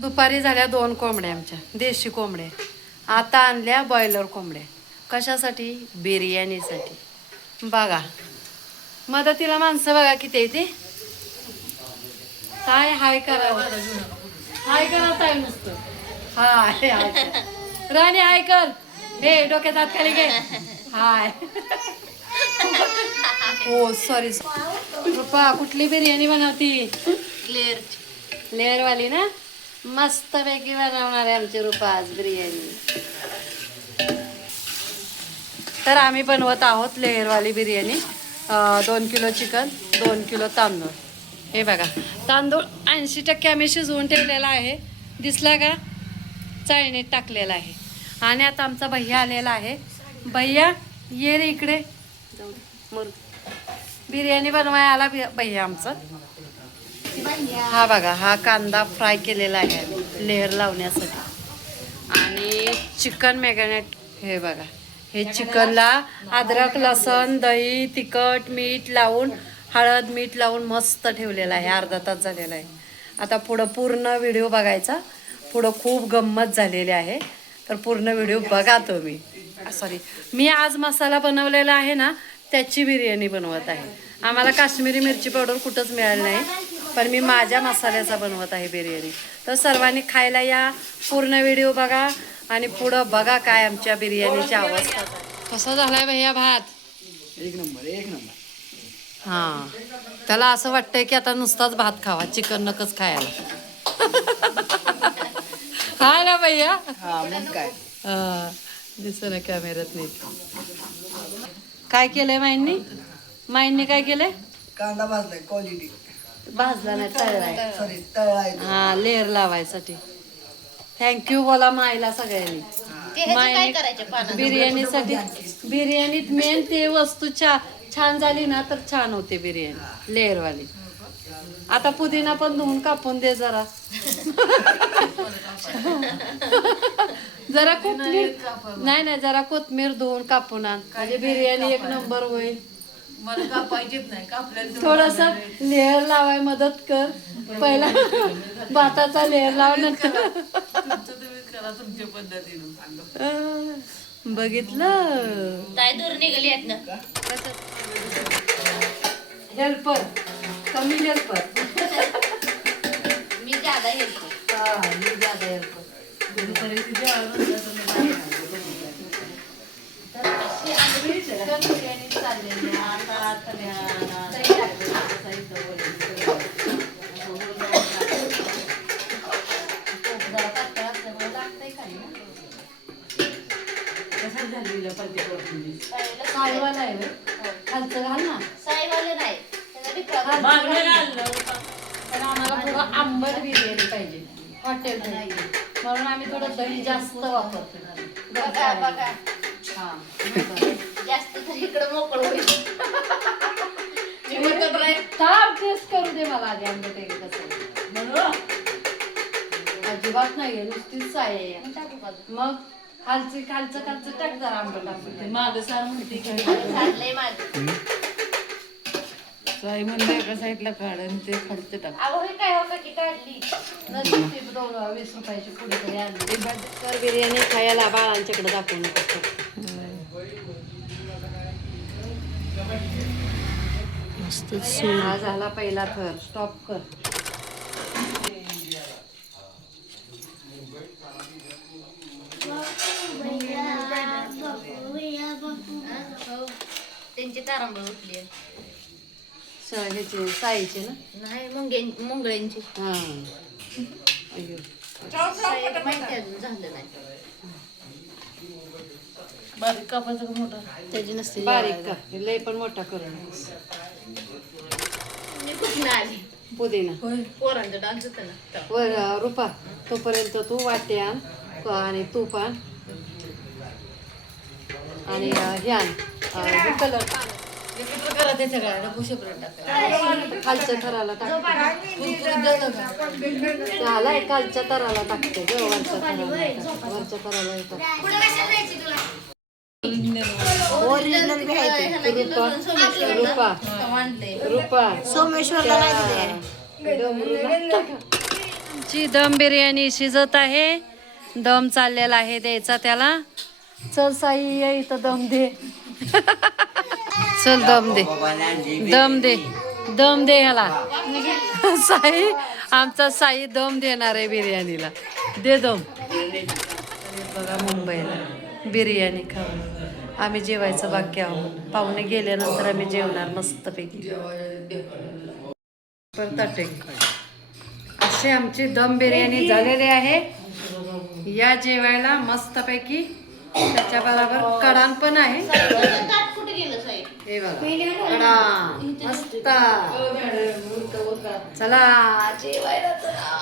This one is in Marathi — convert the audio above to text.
दुपारी झाल्या 2 कोंबड्या आमच्या देशी कोंबड्या. आता आणल्या बॉयलर कोंबड्या. कशासाठी? बिर्याणीसाठी. बघा मदतीला माणसं बघा किती आहे ती. काय हाय करावं, हाय करा काय नुसतं. हाय हाय कर. राणी हाय कर. हे डोक्यात हात खाली घे. हाय. हो सॉरी. रुपा कुठली बिर्याणी बनवती? लेअरवाली ना. मस्तपैकी बनवणार आहे आमची रुपा आज बिर्याणी. तर आम्ही बनवत आहोत लेअरवाली बिर्याणी. 2 किलो चिकन, 2 किलो तांदूळ. हे बघा तांदूळ 80% आम्ही शिजवून ठेवलेला आहे. दिसला का? चाळणीत टाकलेला आहे. आणि आता आमचा भैया आलेला आहे. भैया ये रे इकडे. बिर्याणी बनवायला आला भैया आमचा. हा बघा हा कांदा फ्राय केलेला आहे आम्ही लेअर लावण्यासाठी. आणि चिकन मॅरिनेट. हे बघा हे चिकनला अद्रक लसण दही तिखट मीठ लावून हळद मीठ लावून मस्त ठेवलेलं आहे. अर्धा तास झालेला आहे. आता पुढं पूर्ण व्हिडिओ बघायचा. पुढं खूप गंमत झालेली आहे. तर पूर्ण व्हिडिओ बघा तुम्ही. सॉरी मी आज मसाला बनवलेला आहे ना त्याची बिर्याणी बनवत आहे. आम्हाला काश्मीरी मिरची पावडर कुठंच मिळाली नाही. पण मी माझ्या मसाल्याचा बनवत आहे बिर्याणी. तर सर्वांनी खायला या. पूर्ण व्हिडिओ बघा आणि पुढं बघा काय आमच्या बिर्याणीची अवस्था. कसा झालाय भैया भात? एक नंबर एक नंबर. हां त्याला असं वाटतंय की आता नुसताच भात खावा, चिकन नकच खायला. हा ना भैया. हा मग काय. दिसलं कॅमेऱ्यात नाही. काय केलंय माईंनी काय केलंय? कांदा भाजलाय क्वालिटी. भाजला नाही तळलाय. सॉरी तळाय. हा लेअर लावायसाठी. थँक्यू बोला माईला सगळ्यांनी. बिर्याणीसाठी बिर्याणीत मेन ते वस्तू छान झाली ना तर छान होते बिर्याणी लेअरवाली. आता पुदिना पण धुवून कापून दे जरा. जरा कोथमीर नाही जरा कोथमीर धुवून कापून आण म्हणजे बिर्याणी एक नंबर होईल. थोडस लेअर लावाय मदत कर. पहिला भाताचा लेअर लाव नंतर बघितलं. हेल्पर कमी हेल्पर. मी ज्यादा हेल्पर. साईवाला आहे खालचं घाल ना. साईवाले नाही पण आम्हाला थोडं आंबट बिर्याणी पाहिजे हॉटेल म्हणून आम्ही थोडं दही जास्त वापरतो. जास्त तर इकडं मोकळं होईल. टेस्ट करू दे मला आधी आंबट आहे कसं. अजिबात नाहीये नुसतीच साय आहे. मग खालचं टाक जरा आंबट आंबट. मागं सार म्हणते साई म्हणलं एका साईडला काढ आणि ते खालचं टाक. काय होतं की काढली 20 रुपयाची पुढे तरी आणली. तर बिर्याणी खायला बाळांच्याकडे दाखवू नको. हा झाला पहिला थर. स्टॉप कर. त्यांची तारांबळ उठली आहे. ह्याचे साईचे ना नाही मुंगळ्यांची. हा अय्यो माहिती अजून झालं नाही. बारीक कापायचं का मोठा? त्याची नसते बारीक का लय पण मोठा करू. मी कुठून आली? पुदिना पोरांचा डान्स होता ना. वर रुपा तोपर्यंत तू वाटे आण आणि तूप आण आणि हे आण कलर खालच्या थराला टाकते. झालाय कालच्या तराला टाकते ग. वरच्या तराला येतात. रुपा सोमेश्वरला आमची दम बिर्याणी शिजत आहे. दम चाललेला आहे द्यायचा त्याला. चल साई ये इथं दम दे. चल दम दे. दम दे. दम दे ह्याला. साई आमचा साई दम देणार आहे बिर्याणीला. दे दम. बघा मुंबईला बिर्याणी खाऊ. आम्ही जेवायचं बाकी आहोत. पाहुणे गेल्यानंतर आम्ही जेवणार मस्तपैकी. असे आमची दम बिर्याणी झालेली आहे. या जेवायला मस्तपैकी. त्याच्या बरोबर कडान पण आहे. ताट कुठे गेलं साहेब? हे बघा कडान मस्त. चला जेवायला चला.